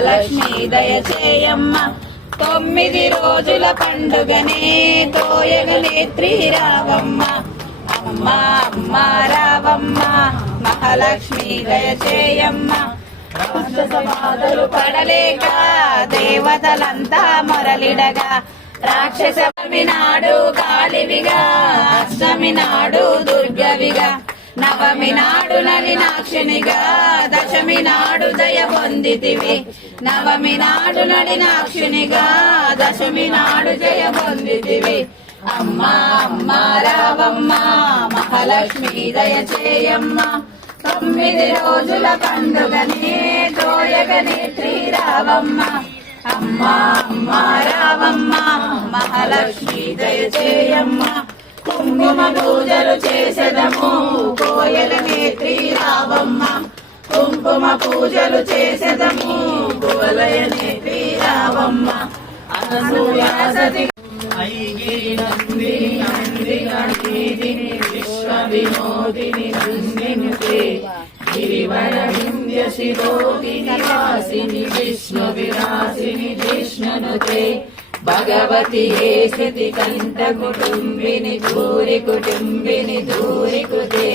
మహాలక్ష్మి దయచేయమ్మ 9 రోజుల పండుగనే తోయగనేత్రి రావమ్మ అమ్మ అమ్మ రావమ్మ మహాలక్ష్మి దయచేయమ్మ రాక్షస బాధలు పడలేక దేవతలంతా మొరలిడగా రాక్షసమి నాడు కాళివిగా అష్టమి నాడు దుర్గవిగా నవమి నాడు నలినాక్షినిగా దశమి నాడు దయ పొందితివి నవమి నాడు నలినాక్షినిగా దశమి నాడు జయ పొందితివి అమ్మ అమ్మ రావమ్మ మహాలక్ష్మి దయచేయమ్మ 9 రోజుల పండుగనే తోయగనేత్రి రావమ్మ అమ్మ అమ్మ రావమ్మ మహాలక్ష్మి దయచేయమ్మ కుంకుమ పూజలు చేసెదము కోయలనేత్రి రావమ్మ కుంకుమ పూజలు చేసెదము కువలయనేత్రి రావమ్మ అనసూయాసతి ఐగిరి నందిని నందిని విశ్వ వినోదిని నందినుతే గిరివర వింధ్య శిరోదిని వాసిని విష్ణు విలాసిని జిష్ణునుతే భగవతి ఏ స్థితి కంఠ కుటుంబిని ధూరి కుటుంబిని ధూరి కృతే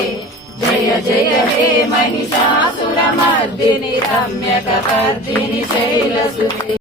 జయ జయ హే మహిషాసుర మర్దిని రమ్య కపర్దిని శైలసుతే